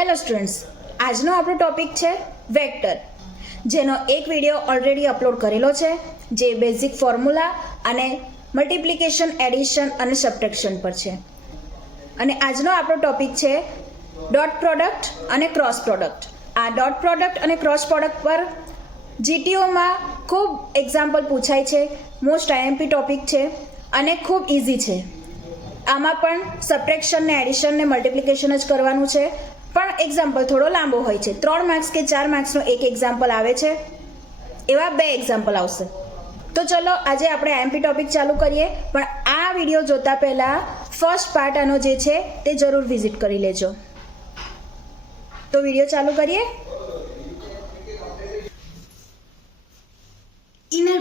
Hello students, આજનો આપણો topic છે વેક્ટર, જેનો એક વિડીયો ઓલરેડી અપલોડ કરેલો છે, જે બેઝિક ફોર્મ્યુલા અને મલ્ટિપ્લિકેશન, એડિશન અને સબટ્રેક્શન પર છે. અને આજનો આપણો ટોપિક છે ડોટ પ્રોડક્ટ અને ક્રોસ પ્રોડક્ટ. આ ડોટ પ્રોડક્ટ અને ક્રોસ પ્રોડક્ટ પર જીટીઓમાં ખૂબ એક્ઝામ્પલ પૂછાય છે. મોસ્ટ આઈએમપી ટોપિક છે અને ખૂબ ઇઝી છે. આમાં પણ સબટ્રેક્શન ને એડિશન ને મલ્ટિપ્લિકેશન જ કરવાનું છે, પણ એક્ઝામ્પલ થોડો લાંબો હોય છે. 3 માર્ક્સ કે 4 માર્ક્સનો એક એક્ઝામ્પલ આવે છે, એવા 2 એક્ઝામ્પલ આવશે. તો ચલો આજે આપણે આઈએમપી ટોપિક ચાલુ કરીએ, પણ આ વિડીયો જોતા પહેલાં ફર્સ્ટ પાર્ટ આનો જે છે તે જરૂર વિઝિટ કરી લેજો. તો વિડીયો ચાલુ કરીએ. ઇનર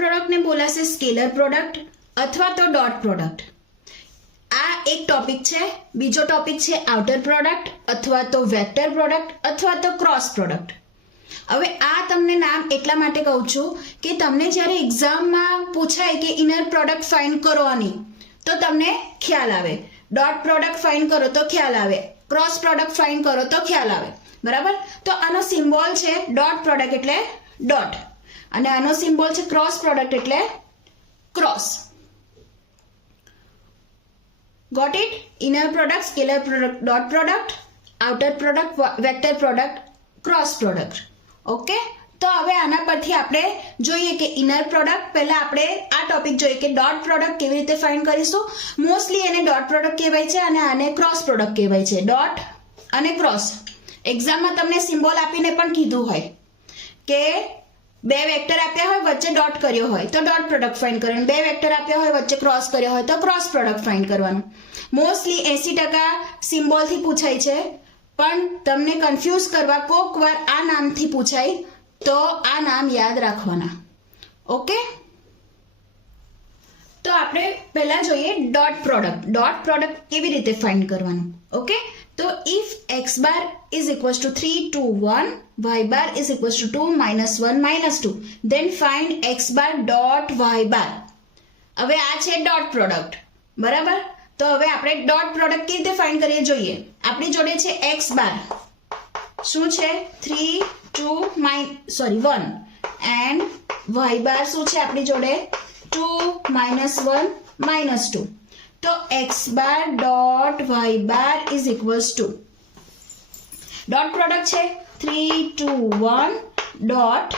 પ્રોડક્ટને બોલાશે સ્કેલર પ્રોડક્ટ અથવા તો ડોટ પ્રોડક્ટ. આ એક ટોપિક છે. બીજો ટોપિક છે આઉટર પ્રોડક્ટ અથવા તો વેક્ટર પ્રોડક્ટ અથવા તો ક્રોસ પ્રોડક્ટ. હવે આ તમને નામ એટલા માટે કહું છું કે તમને જ્યારે એક્ઝામમાં પૂછાય કે ઇનર પ્રોડક્ટ ફાઇન્ડ કરો આની, તો તમને ખ્યાલ આવે. ડોટ પ્રોડક્ટ ફાઇન્ડ કરો તો ખ્યાલ આવે, ક્રોસ પ્રોડક્ટ ફાઇન્ડ કરો તો ખ્યાલ આવે. બરાબર? તો આનો સિમ્બોલ છે ડોટ પ્રોડક્ટ એટલે ડોટ, અને આનો સિમ્બોલ છે ક્રોસ પ્રોડક્ટ એટલે cross. Got it? Inner product, scalar product, dot product, outer product, vector product, cross product. Okay? તો હવે આના પરથી આપણે જોઈએ કે ઇનર પ્રોડક્ટ, પહેલા આપણે આ ટોપિક જોઈએ કે ડોટ પ્રોડક્ટ કેવી રીતે ફાઇન્ડ કરીશું. મોસ્ટલી એને ડોટ પ્રોડક્ટ કહેવાય છે અને આને ક્રોસ પ્રોડક્ટ કહેવાય છે. ડોટ અને ક્રોસ. એક્ઝામમાં તમને સિમ્બોલ આપીને પણ કીધું હોય કે 2 વેક્ટર આપ્યા હોય, વચ્ચે ડોટ કર્યો હોય તો ડોટ પ્રોડક્ટ ફાઇન્ડ કરવાનું. 2 વેક્ટર આપ્યા હોય, વચ્ચે ક્રોસ કર્યો હોય તો ક્રોસ પ્રોડક્ટ ફાઇન્ડ કરવાનું. મોસ્ટલી 80% સિમ્બોલથી પૂછાય છે, પણ તમને કન્ફ્યુઝ કરવા કોક વાર આ નામથી પૂછાય, તો આ નામ યાદ રાખવાના. ઓકે? તો આપણે પહેલા જોઈએ ડોટ પ્રોડક્ટ. ડોટ પ્રોડક્ટ કેવી રીતે ફાઇન્ડ કરવાનું. ઓકે? તો if x bar is equals to 3, 2, 1, y bar is equals to 2, -1, -2, then find x bar dot y bar. હવે આ છે ડોટ પ્રોડક્ટ. બરાબર? તો હવે આપણે ડોટ પ્રોડક્ટ કેવી રીતે ફાઇન્ડ કરીએ જોઈએ. આપણી જોડે છે x bar, શું છે 3, 2, 1, and y bar શું છે આપણી જોડે 2, -1, -2. તો x bar dot y bar is equals to dot product છે 3, 2, 1 dot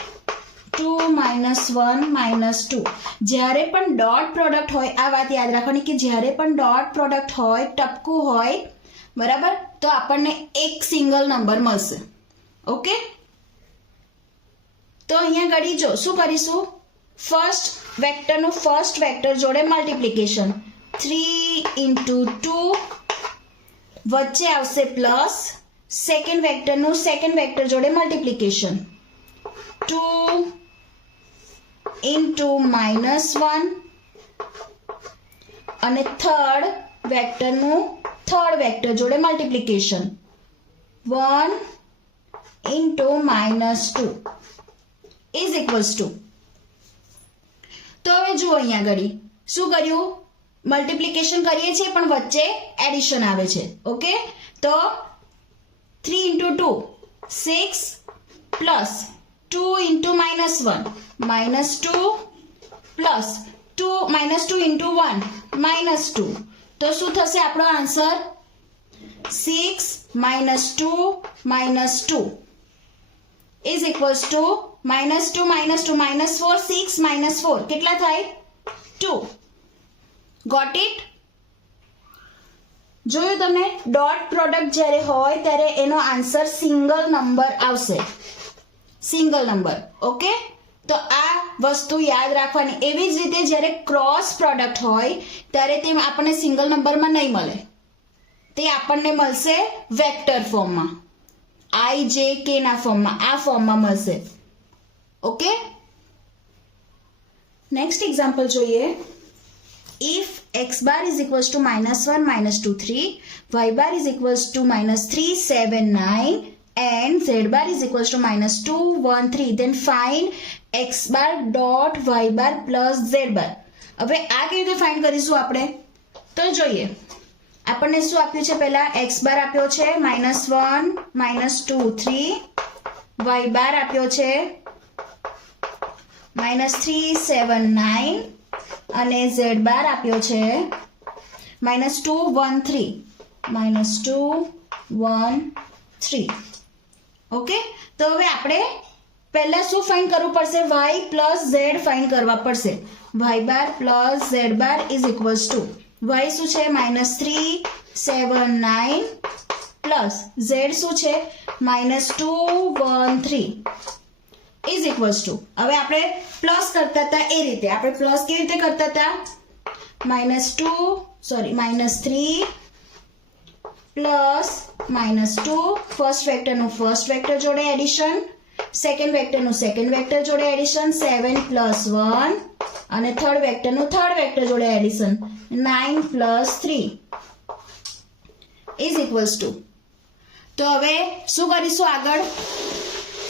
2, -1, -2. જ્યારે પણ ડોટ પ્રોડક્ટ હોય, આ વાત યાદ રાખવાની કે જ્યારે પણ ડોટ પ્રોડક્ટ હોય, ટપકું હોય, બરાબર, તો આપણને એક સિંગલ નંબર મળશે. ઓકે? તો અહીંયા ઘડી જો શું કરીશું, ફર્સ્ટ વેક્ટર જોડે મલ્ટિપ્લિકેશન. 3 into 2, વચ્ચે આવશે પ્લસ. સેકન્ડ વેક્ટર જોડે મલ્ટિપ્લિકેશન 2 into -1, અને થર્ડ વેક્ટર જોડે multiplication 1 into -2 is equals to. તો હવે જુઓ અહીંયા ઘડી શું કર્યું, મલ્ટિપ્લિકેશન કરીએ છીએ પણ વચ્ચે એડિશન આવે છે. ઓકે? તો 3 into 2 6 plus 2 into -1 -2 plus 2 into 1 -2. તો શું થશે આપણો આન્સર 6 -2 -2 is equals to -2 -4 6 -4 કેટલા થાય 2. Got it? જોયું તમે? ડોટ પ્રોડક્ટ જ્યારે હોય ત્યારે એનો આન્સર સિંગલ નંબર આવશે, સિંગલ નંબર. ઓકે? તો આ વસ્તુ યાદ રાખવાની. એવી જ રીતે જ્યારે ક્રોસ પ્રોડક્ટ હોય ત્યારે તે આપણને સિંગલ નંબરમાં નહીં મળે, તે આપણને મળશે વેક્ટર ફોર્મમાં, IJK ના ફોર્મમાં, આ ફોર્મમાં મળશે. ઓકે? નેક્સ્ટ એક્ઝામ્પલ જોઈએ. If x bar is equals to -1, -2, 3, y bar is equals to -3, 7, 9, and z bar is equals to -2, 1, 3, then find x bar dot y bar plus z bar. હવે આ કેવી રીતે ફાઇન્ડ કરીશું આપણે? તો જોઈએ. આપણને શું આપ્યું છે? પહેલા x બાર આપ્યો છે -1 -2 3, y બાર આપ્યો છે -3 7 9 અને z બાર આપ્યો છે -2 1 3 -2 1 3. ઓકે, તો હવે આપણે પહેલા શું ફાઇન્ડ કરવું પડશે? y પ્લસ z ફાઇન્ડ કરવા પડશે. y bar plus z bar is equals two y શું છે? -3 7 9 પ્લસ z શું છે? -2 1 3 ઇઝ ઇક્વલ્સ ટુ, હવે આપણે પ્લસ કરતા હતા એ રીતે. આપણે પ્લસ કેવી રીતે કરતા હતા? -3 પ્લસ -2, ફર્સ્ટ વેક્ટરનું ફર્સ્ટ વેક્ટર જોડે એડિશન, સેકન્ડ વેક્ટરનું સેકન્ડ વેક્ટર જોડે એડિશન, 7 પ્લસ 1 અને થર્ડ વેક્ટરનું થર્ડ વેક્ટર જોડે addition, 9 plus 3 is equals two. તો હવે શું કરીશું? આગળ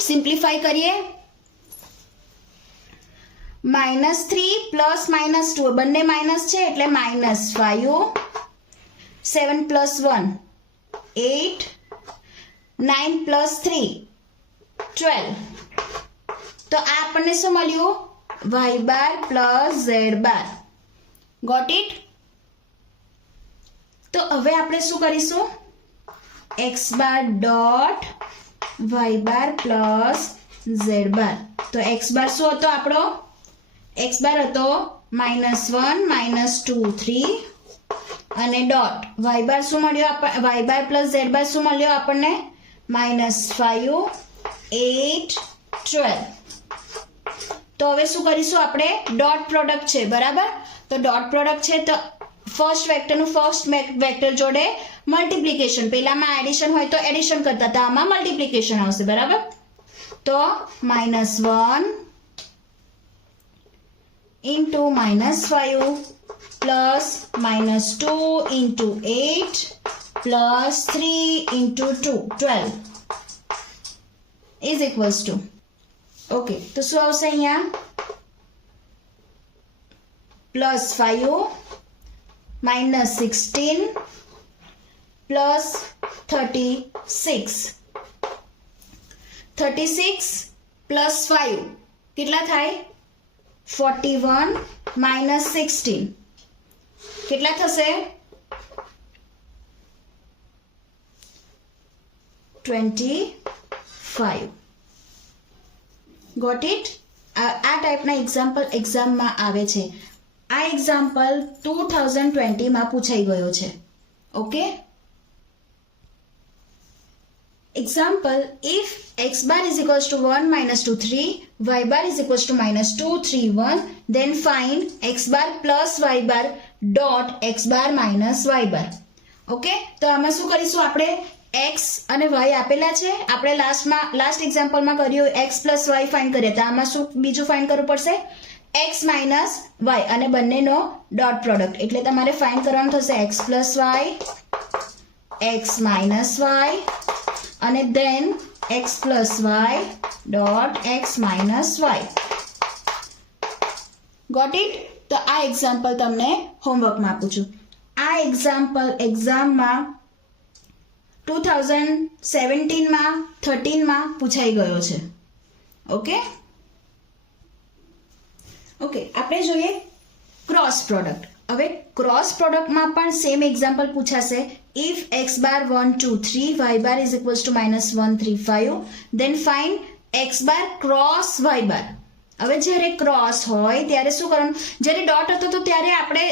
સિમ્પ્લિફાઈ કરીએ. -3 પ્લસ -2 બંને માઇનસ છે એટલે -5, 7 પ્લસ 1 8, 9 પ્લસ 3 12. તો આ આપણને શું મળ્યું? y bar plus z bar. Got it? તો હવે આપણે શું કરીશું? x bar dot y bar plus z bar. તો x બાર શું હતો આપણો? x બાર હતો -1 -2 3 અને ડોટ y બાર શું મળ્યો? y બાર પ્લસ z બાર શું મળ્યો આપણને? -5 8 12. તો હવે શું કરીશું આપણે? ડોટ પ્રોડક્ટ છે, બરાબર? તો ડોટ પ્રોડક્ટ છે તો ફર્સ્ટ વેક્ટરનું ફર્સ્ટ વેક્ટર જોડે મલ્ટિપ્લિકેશન. પહેલામાં એડિશન હોય તો એડિશન કરતા હતા, આમાં મલ્ટિપ્લિકેશન આવશે, બરાબર? તો -1 into -5 plus -2 into 8 plus 3 into 2 12 is equals to. Okay, તો શું આવશે અહીંયા? +5 -16 plus 36. 36 plus 5 કેટલા થાય? 41 minus 16 કેટલા થશે? 25. Got it? આ ટાઈપના એક્ઝામ્પલ એક્ઝામમાં આવે છે. આ એક્ઝામ્પલ 2020માં પૂછાઈ ગયો છે. Okay, example, if x bar is equals to 1 minus 2 3, y bar is equals to -2 3 1, then find x bar plus y bar dot x bar minus y bar. Okay, તો આમાં શું કરીશું? આપણે x અને y આપેલા છે, આપણે લાસ્ટ એક્ઝામ્પલમાં કર્યું x plus y ફાઇન્ડ કર્યા હતા. આમાં શું બીજું ફાઇન્ડ કરવું પડશે? x minus y અને બંનેનો ડોટ પ્રોડક્ટ, એટલે તમારે ફાઇન્ડ કરવાનું થશે x plus y, x minus y અને then x plus y dot x minus y. Got it? તો આ એક્ઝામ્પલ તમને હોમવર્કમાં આપું છું. આ એક્ઝામ્પલ એક્ઝામમાં 2017માં 13માં પૂછાઈ ગયો છે. ઓકે ઓકે, આપણે જોઈએ ક્રોસ પ્રોડક્ટ. હવે ક્રોસ પ્રોડક્ટમાં પણ સેમ એક્ઝામ્પલ પૂછાશે. if x bar 1 2 3 y bar is equals to -1 3 5, then find x bar cross y bar. હવે જ્યારે ક્રોસ હોય ત્યારે શું કરવાનું? જ્યારે ડોટ હતો તો ત્યારે આપણે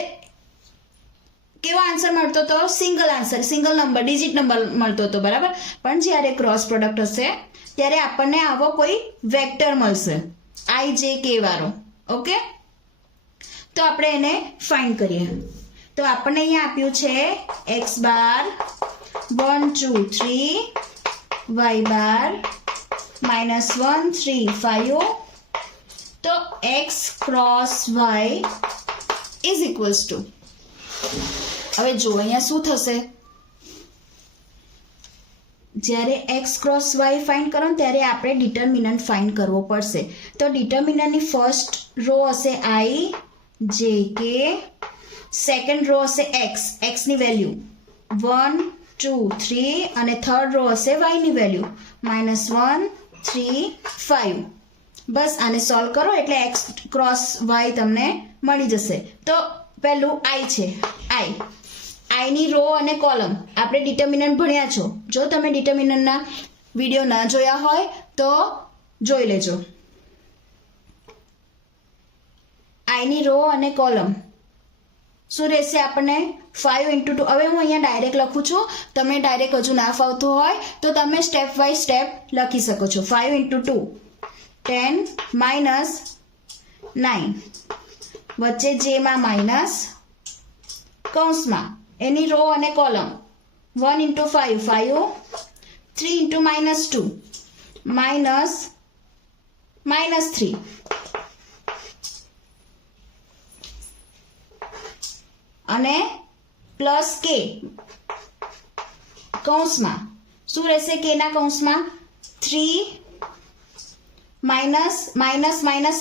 કેવો આન્સર મળતો હતો? Single answer, single number, digit number મળતો હતો, બરાબર? પણ જ્યારે ક્રોસ પ્રોડક્ટ હશે ત્યારે આપણને આવો કોઈ વેક્ટર મળશે, i j k વાળો. ઓકે, તો આપણે એને ફાઇન્ડ કરીએ. તો આપણને અહીંયા આપ્યું છે x બાર 1 2 3 y બાર -1 3 5. તો x cross y is equals two, હવે જો અહીંયા શું થશે? જ્યારે x ક્રોસ y ફાઇન્ડ કરો ત્યારે આપણે ડિટર્મિનન્ટ ફાઇન્ડ કરવો પડશે. તો ડિટર્મિનન્ટની ફર્સ્ટ રો હશે i j k, second row હશે x ની વેલ્યુ 1 2 3 અને થર્ડ રો હશે y ની વેલ્યુ -1 3 5. બસ આને સોલ્વ કરો એટલે x ક્રોસ y તમને મળી જશે. તો પહેલું i છે, i ની રો અને કોલમ આપણે ડિટર્મિનન્ટ ભણ્યા છો. જો તમે ડિટર્મિનન્ટના વિડીયો ના જોયા હોય તો જોઈ લેજો. i ની રો અને કોલમ શું રહેશે આપણને 5 × 2. હવે હું અહીંયા ડાયરેક્ટ લખું છું, તમે ડાયરેક્ટ હજુ ના ફાવતું હોય તો તમે સ્ટેપ બાય સ્ટેપ લખી શકો છો. 5 × 2 10 -9 વચ્ચે જેમાં માઇનસ કૌંસમાં એની રો અને કોલમ 1 × 5 5 3 × -2 -3 અને પ્લસ k કૌંસમાં શું રહેશે k ના કૌંસમાં 3 માઇનસ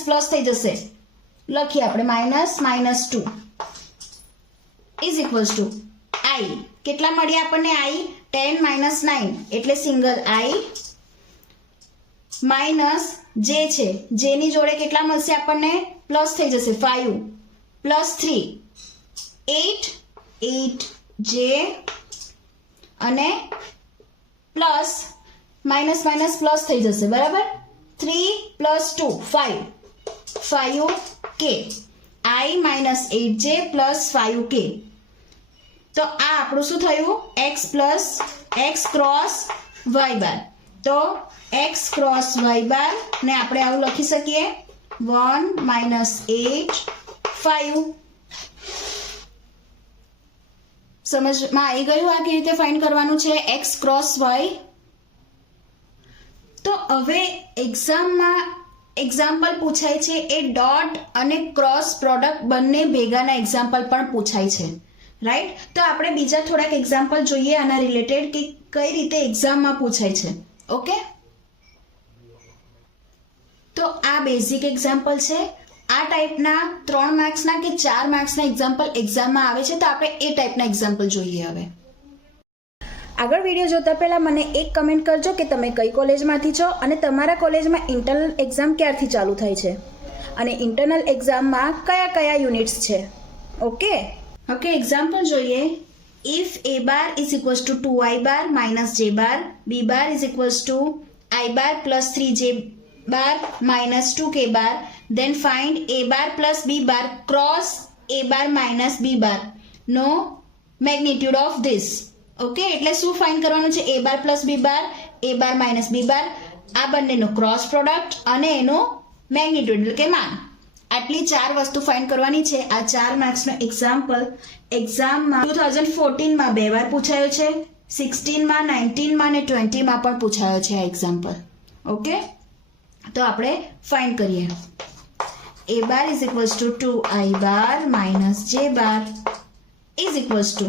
પ્લસ થઈ જશે. લખીએ આપણે -2 ઇઝ ઇક્વલ્સ ટુ i. કેટલા મળ્યા આપણને i? 10 -9 એટલે સિંગલ i માઇનસ જે છે, જેની જોડે કેટલા મળશે આપણને? પ્લસ થઈ જશે 5 પ્લસ 3 8 j અને પ્લસ માઇનસ પ્લસ થઈ જશે, બરાબર? 3 + 2 5 k i -8j + 5k. તો આ આપણું શું થયું? x cross y bar. તો x ક્રોસ y બાર ને આપણે આવું લખી શકીએ 1 - 8 5. સમજમાં આવી ગયું આ કેવી રીતે ફાઇન્ડ કરવાનું છે x ક્રોસ y? તો હવે એક્ઝામમાં એક્ઝામ્પલ પૂછાય છે એ ડોટ અને ક્રોસ પ્રોડક્ટ બંને ભેગાના એક્ઝામ્પલ પણ પૂછાય છે, રાઈટ? તો આપણે બીજા થોડાક એક્ઝામ્પલ જોઈએ આના રિલેટેડ કે કઈ રીતે એક્ઝામમાં પૂછાય છે. ઓકે, તો આ બેઝિક એક્ઝામ્પલ છે. આ ટાઈપના 3 માર્ક્સના કે 4 માર્ક્સના એક્ઝામ્પલ એક્ઝામમાં આવે છે, તો આપણે એ ટાઈપના એક્ઝામ્પલ જોઈએ. હવે આગળ વિડીયો જોતા પહેલાં મને એક કમેન્ટ કરજો કે તમે કઈ કોલેજમાંથી છો અને તમારા કોલેજમાં ઇન્ટરનલ એક્ઝામ ક્યારથી ચાલુ થાય છે અને ઇન્ટરનલ એક્ઝામમાં કયા કયા યુનિટ્સ છે. ઓકે, એક્ઝામ્પલ જોઈએ. If a bar is equals to 2i bar minus j bar, b bar is equals to i bar plus 3j bar minus 2k bar, then find a bar plus b bar cross a bar minus b bar. No magnitude of this. Okay, એટલે શું find કરવાનું છે? a bar plus b bar, a bar minus b bar, આ બંનેનો cross product અને એનો magnitude એટલે કે માન. આટલી 4 વસ્તુ ફાઇન્ડ કરવાની છે. આ 4 માર્ક્સનો એક્ઝામ્પલ એક્ઝામમાં 2014માં 2 વાર પૂછાયો છે, 16માં 19માં અને 20માં પણ પૂછાયો છે આ એક્ઝામ્પલ. ઓકે, તો આપણે ફાઇન્ડ કરીએ. a bar is equals to 2i bar minus j bar is equals to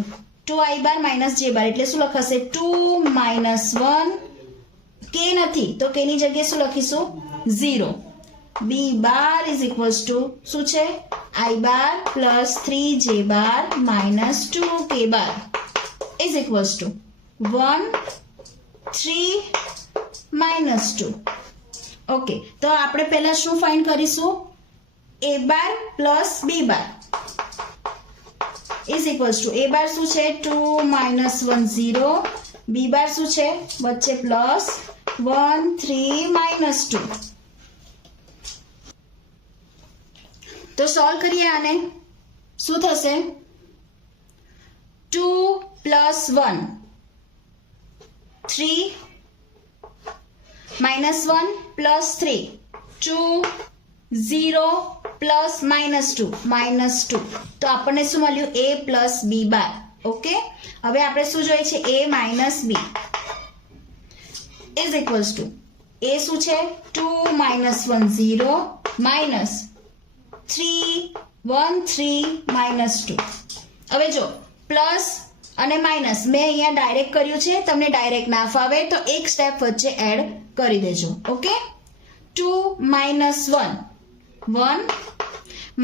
2i bar minus j bar એટલે શું લખાશે? 2 - 1 k નથી તો k ની જગ્યાએ શું લખીશું? 0. b bar is equals to શું છે? i bar plus 3j bar minus 2k bar is equals to 1 3 -2. Okay, તો આપણે પહેલા શું ફાઇન્ડ કરીશું? a bar plus b bar is equals to a bar શું છે? 2 - 1 0, b bar શું છે? વચ્ચે પ્લસ 1 3 -2. તો સોલ્વ કરીએ આને. શું થશે? 2 + 1 3 -1 + 3 2 0 પ્લસ -2 -2. તો આપણને શું મળ્યું? a plus b bar. Okay, હવે આપણે શું જોઈએ છે? a minus b is equals to a શું છે? 2 - 1 0 minus 3 1 3 -2. હવે જો પ્લસ અને માઇનસ મેં અહીંયા ડાયરેક્ટ કર્યું છે, તમને ડાયરેક્ટ ના ફાવે તો એક સ્ટેપ વચ્ચે એડ કરી દેજો. ઓકે, 2 - 1 1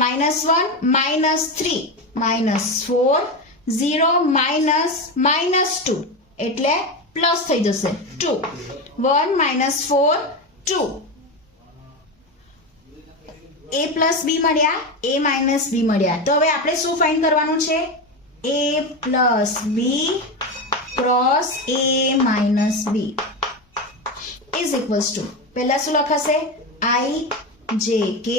-1 -3 -4 0 માઇનસ -2 એટલે પ્લસ થઈ જશે 2. 1 - 4 2. a પ્લસ b મળ્યા, a માઇનસ b મળ્યા. તો હવે આપણે શું ફાઇન્ડ કરવાનું છે? a plus b cross a minus b is equals two, પહેલા શું લખાશે? i j k.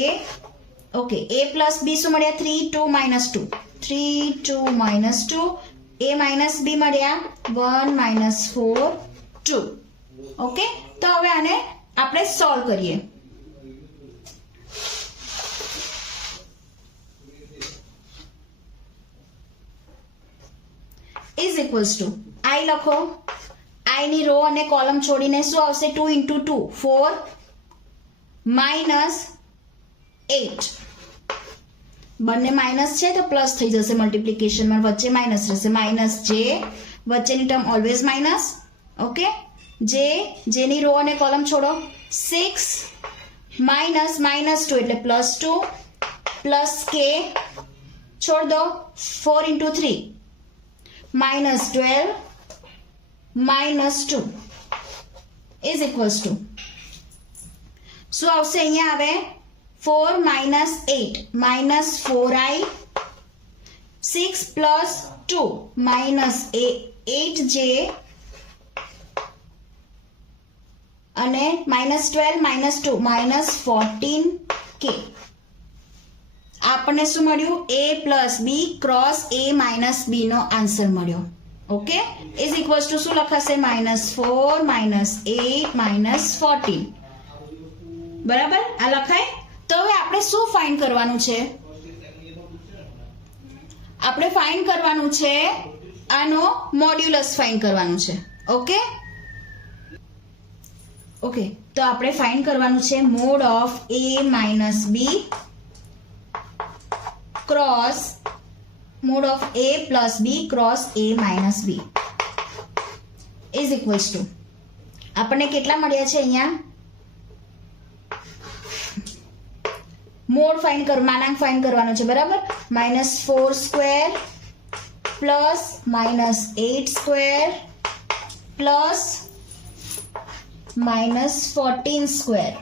Okay, a plus b શું મળ્યા? 3 2 -2 3 2 -2. a માઇનસ b મળ્યા 1 - 4 2. ઓકે, તો હવે આને આપણે સોલ્વ કરીએ. ઇઝ ઇક્વલ્સ ટુ i લખો, i ની રો અને કોલમ છોડીને શું આવશે? 2 × 2 4 -8. બંને માઇનસ છે તો પ્લસ થઈ જશે મલ્ટીપ્લિકેશનમાં, વચ્ચે માઇનસ રહેશે. માઇનસ જે, વચ્ચેની ટર્મ ઓલવેઝ માઇનસ. ઓકે, જેની રો અને કોલમ છોડો. 6 -2 એટલે +2 પ્લસ k છોડ દો. 4 × 3 -12 -2 ઇઝ ઇક્વલ્સ ટુ શું આવશે? અહીંયા આવે 4 - 8 -4i. 6 + 2 -8j અને -12 -2 -14k. આપણને શું મળ્યું? a plus b cross a minus b નો આન્સર મળ્યો. ઓકે, ઇઝ ઇક્વલ્સ ટુ શું લખાશે? -4 -8 -14. બરાબર, આ લખાય. તો હવે આપણે શું ફાઇન્ડ કરવાનું છે? આપણે ફાઇન્ડ કરવાનું છે આનો મોડ્યુલસ ફાઇન્ડ કરવાનું છે. ઓકે ઓકે, તો આપણે ફાઇન્ડ કરવાનું છે mode of a minus b cross mode of a plus b cross a minus b is equals two આપણને કેટલા મળ્યા છે? અહીંયા મોડ ફાઇન્ડ માનાંક ફાઇન્ડ કરવાનો છે. બરાબર, -4² plus -8² plus -14²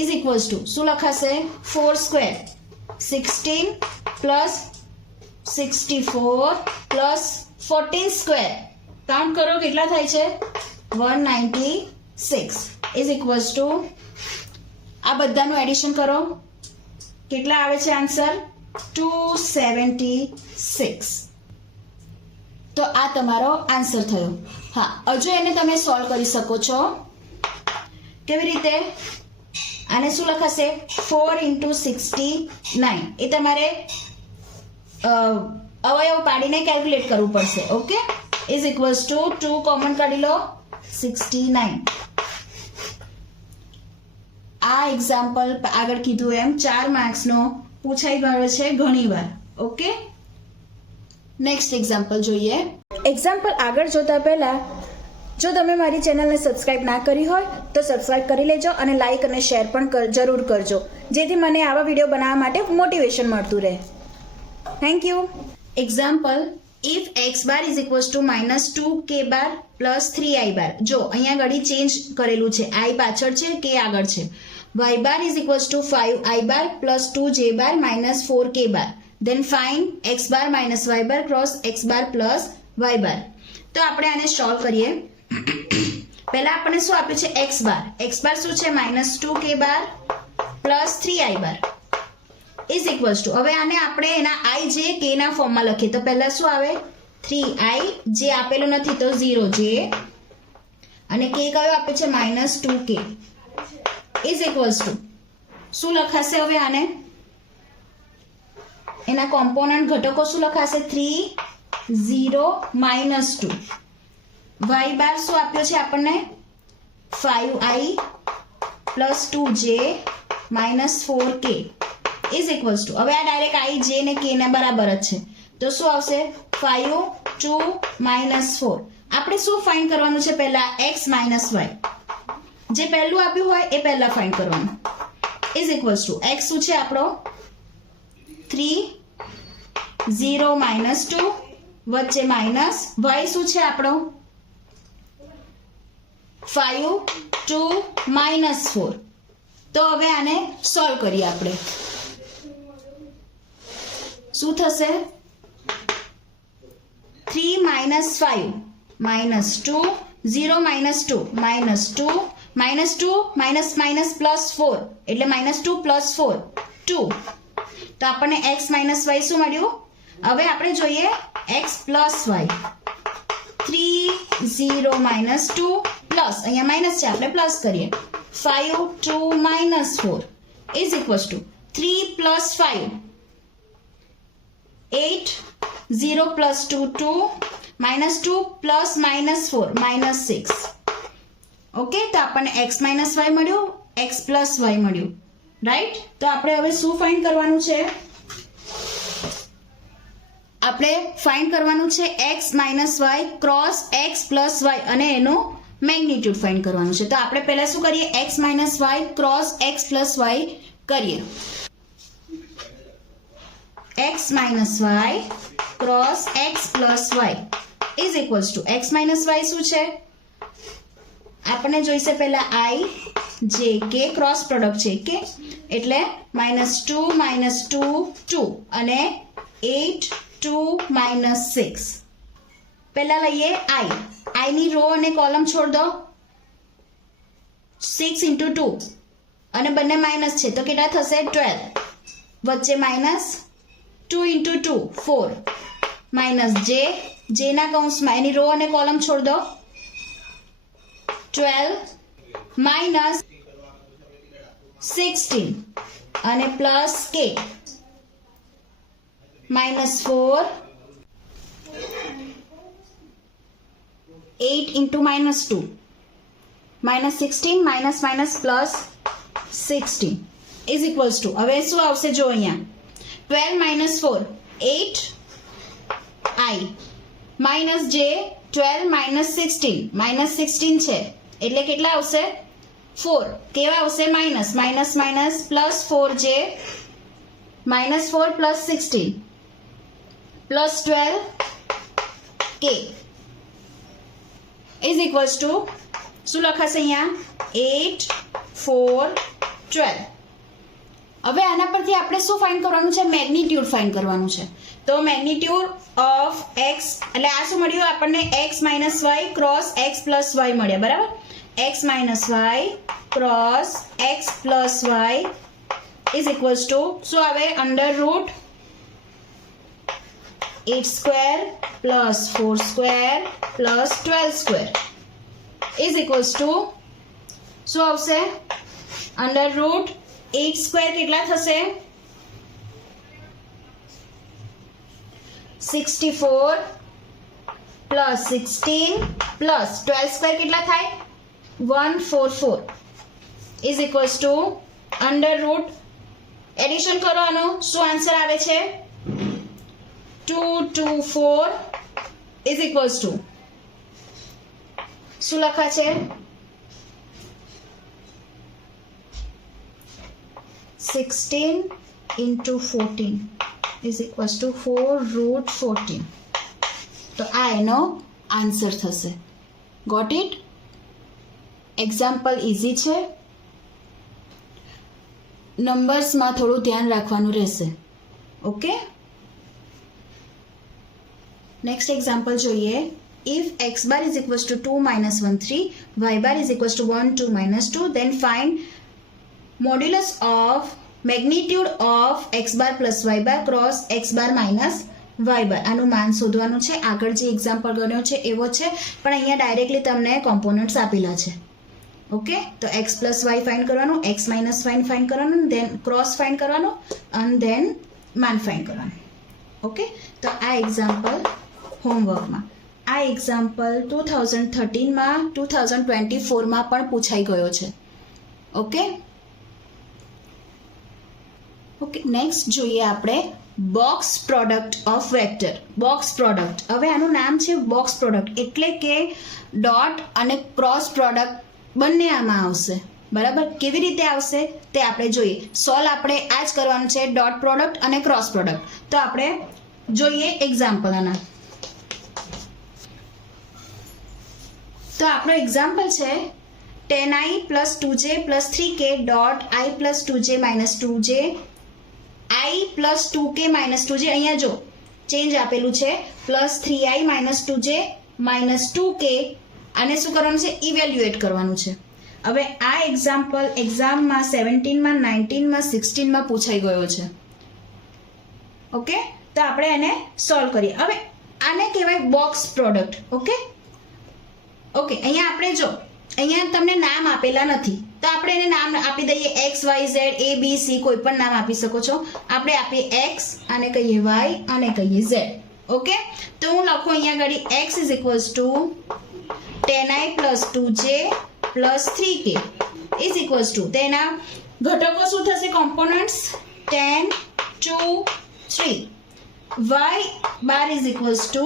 is equals to શું લખાશે? 4² 16 પ્લસ 64 પ્લસ 14². કાઉન્ટ કરો કેટલા થાય છે? 196 ઇઝ ઇક્વલ્સ ટુ આ બધાનું એડિશન કરો, કેટલા આવે છે આન્સર? 276. તો આ તમારો આન્સર થયો. હા, હજુ એને તમે સોલ્વ કરી શકો છો. કેવી રીતે? આને શું લખાશે? 4 × 69. એ તમારે અવયવ પાડીને કેલ્ક્યુલેટ કરવું પડશે. Okay, is equals two 2 common કાઢી લો 69. આ એક્ઝામ્પલ આગળ કીધું એમ 4 માર્ક્સનો પૂછાઈ ગયો છે ઘણીવાર. ઓકે, નેક્સ્ટ એક્ઝામ્પલ જોઈએ. એક્ઝામ્પલ આગળ જોતા પહેલા જો તમે મારી ચેનલને સબસ્ક્રાઇબ ના કરી હોય તો સબસ્ક્રાઇબ કરી લેજો અને લાઇક અને શેર પણ જરૂર કરજો, જેથી મને આવા વિડીયો બનાવવા માટે મોટિવેશન મળતું રહે. Thank you. Example if x bar is equals two -2k bar plus 3i બાર. જો અહીંયા ઘડી ચેન્જ કરેલું છે, i પાછળ છે, k આગળ છે. y bar is equals to 5i bar plus 2j bar -4k bar. Then find x bar minus y bar cross x bar plus y bar. તો આપણે આને સોલ્વ કરીએ. પહેલા આપણને શું આપ્યું છે? x બાર. x બાર શું છે? -2k bar plus 3i bar is equals two, હવે આને આપણે એના i j k ના ફોર્મમાં લખીએ તો પહેલા શું આવે? 3i, જે આપેલું નથી તો 0j, અને k કયો આપ્યો છે? -2k ઇઝ ઇક્વલ્સ ટુ શું લખાશે? હવે આને એના કોમ્પોનન્ટ ઘટકો શું લખાશે? 3 0 -2. y બાર શું આપ્યો છે આપણને? 5i plus 2j -4k is equals two, હવે આ ડાયરેક્ટ i j ને k ને બરાબર જ છે તો શું આવશે? 5 2 -4. આપણે શું ફાઇન્ડ કરવાનું છે? પહેલા x માઇનસ y, જે પહેલું આપ્યું હોય એ પહેલા ફાઇન્ડ કરવાનું. ઇઝ ઇક્વલ્સ ટુ x શું છે આપણો? 3 0 -2 વચ્ચે માઇનસ y શું છે આપણો 5 2 -4. તો હવે આને સોલ્વ કરીએ આપણે. શું થશે 3 - 5 -2 0 -2 -2 -2 +4 એટલે -2 + 4 2. તો આપણને x - y શું મળ્યું? હવે આપણે જોઈએ x + y. 3 0 -2 પ્લસ અહીંયા માઇનસ છે આપણે પ્લસ કરીએ 5 2 -4 ઇઝ ઇક્વલ્સ ટુ 3 + 5 8 0 + 2 2 -2 + -4 -6. ઓકે, તો આપણને x - y મળ્યું, x + y મળ્યું, રાઈટ. તો આપણે હવે શું ફાઇન્ડ કરવાનું છે? આપણે ફાઇન્ડ કરવાનું છે x - y cross x + y અને એનો મેગ્નિટ્યુડ ફાઇન્ડ કરવાનું છે. તો આપણે પહેલા શું કરીએ? x - y cross x + y કરીએ. x - y cross x + y is equals two x - y શું છે? આપણને જોઈશે પહેલા i j k cross product છે કે એટલે -2 -2 2 અને 8 2 -6. પહેલા લઈએ i ની રો અને કોલમ છોડ દો. 6 × 2 અને બંને માઇનસ છે તો કેટલા થશે 12 વચ્ચે માઇનસ 2 × 2 4 - j ના કૌંસમાં એની રો અને કોલમ છોડ દો 12 -16 અને plus k -4 8 × -2 -16 +16 is equals two હવે શું આવશે જો અહીંયા 12 - 4 8 i -j 12 - 16 -16 છે એટલે કેટલા આવશે 4 કેવા આવશે minus +4j -4 + 16 +12 k is equals to શું લખાશે અહીંયા 8 4 12. હવે આના પરથી આપણે શું ફાઇન્ડ કરવાનું છે? મેગ્નિટ્યુડ ફાઇન્ડ કરવાનું છે. તો મેગ્નિટ્યુડ ઓફ x એટલે આ શું મળ્યું આપણને x - y cross x + y મળ્યા, બરાબર. x - y cross x + y is equals to શું આવે? √8² + 4² + 12² ઇઝ ઇક્વલ્સ ટુ શું આવશે? √8² કેટલા થશે? 64 + 16 + 12² કેટલા થાય? 144 ઇઝ ઇક્વલ્સ ટુ એડિશન કરો આનો શું આન્સર આવે છે? 224 ઇઝ ઇક્વલ્સ ટુ શું લખા છે? 16 × 14 ઇઝ ઇક્વલ્સ ટુ 4√14. તો આ એનો આન્સર થશે. Got it? એક્ઝામ્પલ ઇઝી છે, નંબર્સમાં થોડું ધ્યાન રાખવાનું રહેશે. ઓકે, નેક્સ્ટ એક્ઝામ્પલ જોઈએ. If x bar is equals to 2 - 1 3, y bar is equals to 1 2 -2, then find modulus of magnitude of x bar plus y bar cross x bar minus y bar. આનું માન શોધવાનું છે. આગળ જે example ગણ્યો છે એવો છે, પણ અહીંયા ડાયરેક્ટલી તમને કોમ્પોનન્ટ્સ આપેલા છે. ઓકે, તો x + y ફાઇન્ડ કરવાનું, x - y ફાઇન્ડ કરવાનું, દેન ક્રોસ ફાઇન્ડ કરવાનું અને દેન માન ફાઇન્ડ કરવાનું. ઓકે, તો આ એક્ઝામ્પલ હોમવર્કમાં આ એક્ઝામ્પલ 2013માં 2024માં પણ પૂછાઈ ગયો છે. ઓકે ઓકે નેક્સ્ટ જોઈએ આપણે box product of vector. Box product, હવે આનું નામ છે બોક્સ પ્રોડક્ટ એટલે કે ડોટ અને ક્રોસ પ્રોડક્ટ બંને આમાં આવશે, બરાબર. કેવી રીતે આવશે તે આપણે જોઈએ. સોલ્વ આપણે આ જ કરવાનું છે, ડોટ પ્રોડક્ટ અને ક્રોસ પ્રોડક્ટ. તો આપણે જોઈએ એક્ઝામ્પલ આના. તો આપણો એક્ઝામ્પલ છે 10i plus 2j plus 3k dot i plus 2j minus 2j i plus 2k minus 2j. અહીંયા જો ચેન્જ આપેલું છે plus 3i minus 2j minus 2k. આને શું કરવાનું છે? ઇવેલ્યુએટ કરવાનું છે. હવે આ એક્ઝામ્પલ એક્ઝામમાં 17માં 19માં 16માં પૂછાઈ ગયો છે. ઓકે, તો આપણે એને સોલ્વ કરીએ. હવે આને કહેવાય બોક્સ પ્રોડક્ટ. ઓકે ઓકે, અહીંયા આપણે જો અહીંયા તમને નામ આપેલા નથી તો આપણે એને નામ આપી દઈએ XYZ ABC, કોઈ પણ નામ આપી શકો છો. આપણે આપીએ X, આને કહીએ Y, આને કહીએ Z. ઓકે, તો હું લખું અહીંયા આગળ X is equals to 10i plus 2j plus 3k is equals to, તેના ઘટકો શું થશે? Components 10 2 3. y bar is equals to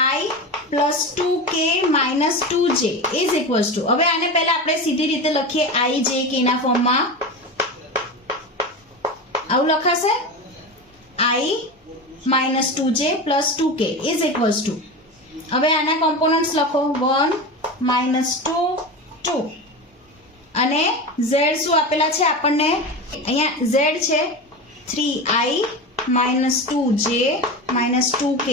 i plus 2k minus 2j is equals to, હવે આને પહેલા આપણે સીધી રીતે લખીએ i j k ના ફોર્મમાં. આવું લખાશે i minus 2j plus 2k is equals to, હવે આના કોમ્પોનન્ટ્સ લખો 1 minus 2 2 અને z શું આપેલા છે આપણને? અહીંયા z છે 3i minus 2j minus 2k,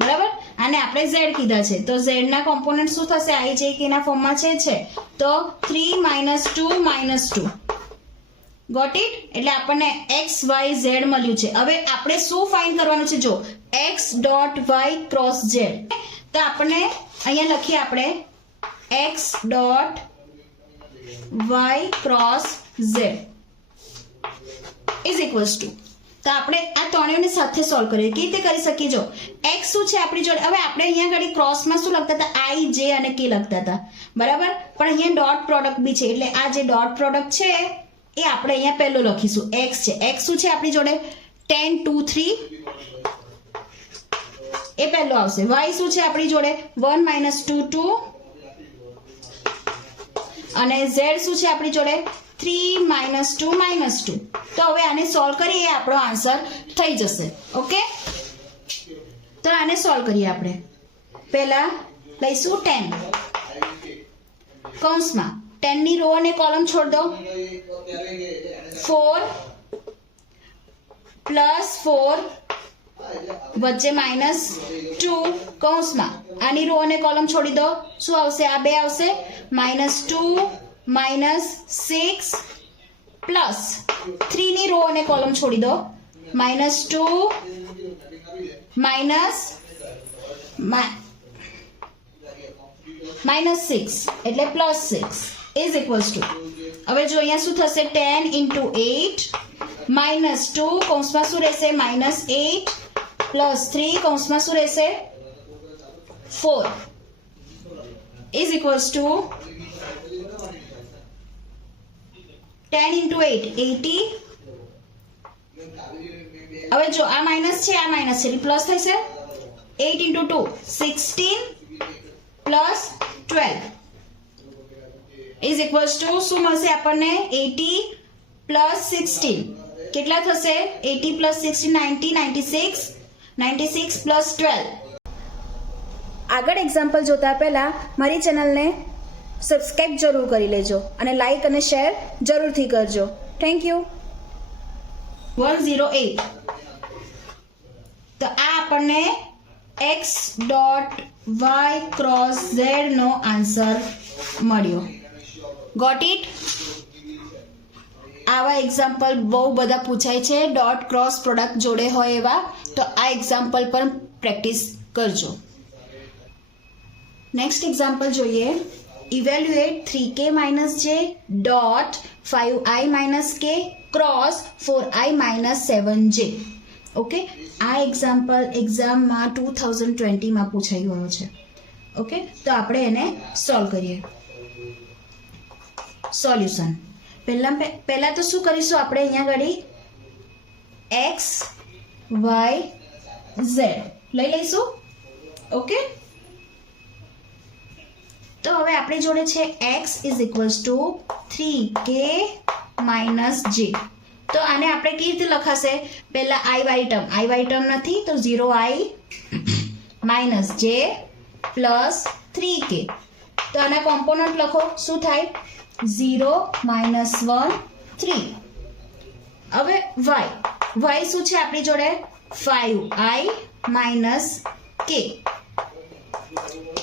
બરાબર? આને આપણે z કીધા છે તો z ના કોમ્પોનન્ટ શું થશે? i j k ના ફોર્મમાં છે તો 3 minus 2 minus 2. Got it? એટલે આપણને x y z મળ્યું છે. હવે આપણે શું ફાઇન્ડ કરવાનું છે? જો x dot y cross z, તો આપણને અહીંયા લખીએ આપણે x dot y cross z is equals two, તો આપણે આ ત્રણેયને સાથે સોલ્વ કરીએ. કેવી રીતે કરી શકીએ? જો x શું છે આપણી જોડે, હવે આપણે અહીંયા આગળ ક્રોસમાં શું લખતા હતા? i j અને k લખતા હતા, બરાબર? પણ અહીંયા ડોટ પ્રોડક્ટ બી છે એટલે આ જે ડોટ પ્રોડક્ટ છે એ આપણે અહીંયા પહેલો લખીશું. x છે, x શું છે આપણી જોડે? 10 2 3 એ પહેલો આવશે. y શું છે આપણી જોડે? 1 minus 2 2 અને z શું છે આપણી જોડે? 3 minus 2 minus 2. તો હવે આને સોલ્વ કરીએ, આપણો આન્સર થઈ જશે. ઓકે, તો આને સોલ્વ કરીએ આપણે. પહેલા લઈશું 10 કૌંસમાં 10 ની રો અને કોલમ છોડ દો. 4 પ્લસ 4 વચ્ચે માઇનસ 2 કૌંસમાં આની રો અને કોલમ છોડી દો. શું આવશે? આ બે આવશે. -2 -6 પ્લસ 3 ની રો અને કોલમ છોડી દો. -2 -6 એટલે +6 ઇઝ ઇક્વલ્સ ટુ, હવે જો અહીંયા શું થશે? 10 × 8 -2 કૌંસમાં શું રહેશે? -8 પ્લસ 3 કૌંસમાં શું રહેશે? 4 ઇઝ ઇક્વલ્સ ટુ 10 × 8 80. હવે જો આ માઇનસ છે, આ માઇનસ છે એટલે પ્લસ થશે. 8 × 2 16 પ્લસ 12 ઇઝ ઇક્વલ્સ ટુ શું મળશે આપણને? 80 પ્લસ 16 કેટલા થશે? 80 પ્લસ 16 90 96 96 પ્લસ 12. આગળ એક્ઝામ્પલ જોતા પહેલા મારી ચેનલને સબસ્ક્રાઇબ જરૂર કરી લેજો અને લાઈક અને શેર જરૂરથી કરજો. Thank you. 108. તો આ આપણને x dot y cross z નો આન્સર મળ્યો. Got it? આવા એક્ઝામ્પલ બહુ બધા પૂછાય છે ડોટ ક્રોસ પ્રોડક્ટ જોડે હોય એવા, તો આ એક્ઝામ્પલ પર પ્રેક્ટિસ કરજો. નેક્સ્ટ એક્ઝામ્પલ જોઈએ. Evaluate 3k - j dot 5i - k cross 4i - 7j. Okay, આ એક્ઝામ્પલ એક્ઝામમાં 2020માં પૂછાઈ ગયો છે. ઓકે, તો આપણે એને સોલ્વ કરીએ. સોલ્યુશન પહેલા તો શું કરીશું? આપણે અહીંયા આગળ x y z લઈ લઈશું. ઓકે, તો હવે આપણી જોડે છે x is equals two 3k - j તો આને આપણે કેવી રીતે લખાશે? પહેલા i વાળી ટર્મ નથી તો 0i minus j plus 3k. તો આના કોમ્પોનન્ટ લખો. શું થાય? 0 માઇનસ 1 3. હવે y શું છે આપણી જોડે? 5i minus k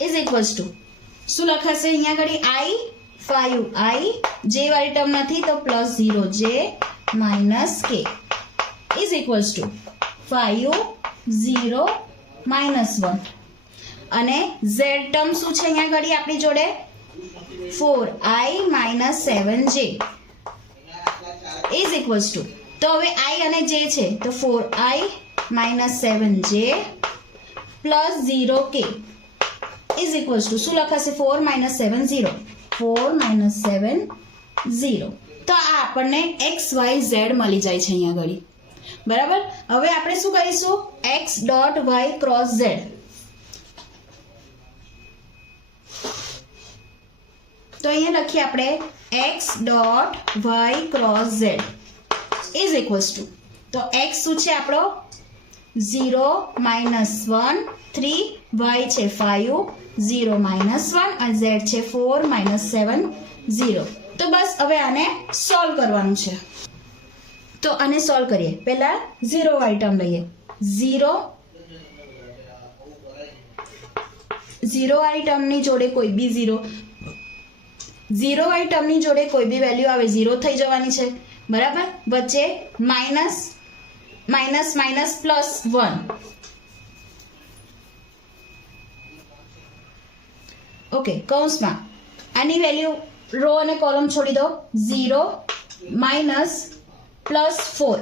is equals to શું લખાશે અહીંયા આગળ? i 5i j વાળી ટર્મ નથી તો plus 0j minus k is equals two 5 0 minus 1. અને z ટર્મ શું છે અહીંયા આગળ આપણી જોડે? 4i minus 7j is equals two, તો હવે i અને j છે તો 4i minus 7j plus 0k is equals to શું લખાશે? 4 માઇનસ 7 0. 4 માઇનસ 7 0. તો આ આપણને x y z મળી જાય છે અહીંયા આગળ. બરાબર. હવે આપણે શું કરીશું? x dot y cross z. તો અહીંયા લખીએ આપણે x dot y cross z is equals two, તો x શું છે આપણો? 0 માઇનસ 1 3, y છે 5 0 માઇનસ 1 અને z છે 4 માઇનસ 7 0. તો બસ હવે આને સોલ્વ કરવાનું છે. તો આને સોલ્વ કરીએ. પહેલા 0 વાળી ટર્મ લઈએ. 0 વાળી ટર્મની જોડે કોઈ બી 0 વાળી ટર્મની જોડે કોઈ બી વેલ્યુ આવે 0 થઈ જવાની છે. બરાબર. વચ્ચે માઇનસ પ્લસ 1. ઓકે. કૌંસમાં આની વેલ્યુ રો અને કોલમ છોડી દો. 0 માઇનસ પ્લસ 4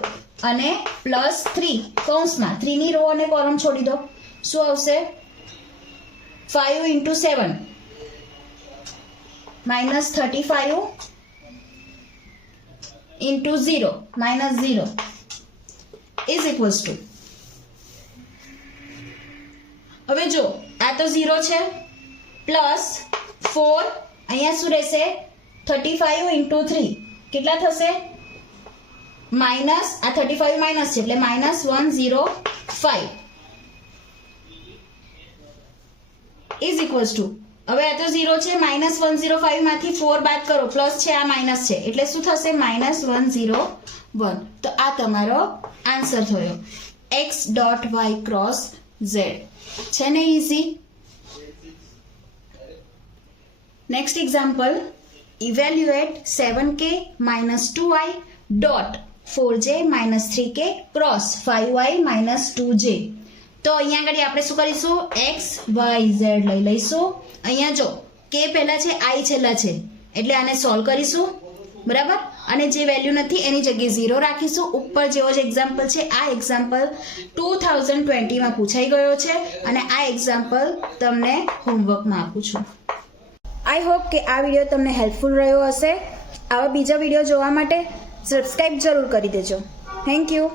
અને પ્લસ 3 કૌંસમાં 3 ની રો અને કોલમ છોડી દો. શું આવશે? 5 into 7 minus 35 into 0 minus 0 is equals two, હવે જો આ તો 0 છે પ્લસ 4 અહીંયા શું રહેશે? 35 ઇન્ટુ 3 કેટલા થશે? માઇનસ આ 35 માઇનસ છે એટલે માઇનસ 105 ઇઝ ઇક્વલ્સ ટુ, હવે આ તો 0 છે માઇનસ 105 માંથી 4 બાદ કરો પ્લસ છે આ માઇનસ છે એટલે શું થશે? માઇનસ 101. તો આ તમારો આન્સર થયો x dot y cross z. છે ને easy? Next example. Evaluate 7k minus 2i dot 4j minus 3k cross 5y minus 2j. તો અહીંયા આગળ આપણે શું કરીશું? x y z લઈ લઈશું. અહીંયા જો k પહેલા છે, i છેલ્લા છે એટલે આને સોલ્વ કરીશું. બરાબર. અને જે વેલ્યુ નથી એની જગ્યાએ 0 રાખીશું. ઉપર જેવો જ એક્ઝામ્પલ છે. આ એક્ઝામ્પલ 2020માં પૂછાઈ ગયો છે અને આ એક્ઝામ્પલ તમને હોમવર્કમાં આપું છું. આઈ હોપ કે આ વિડીયો તમને હેલ્પફુલ રહ્યો હશે. આવા બીજા વિડીયો જોવા માટે સબસ્ક્રાઈબ જરૂર કરી દેજો. Thank you.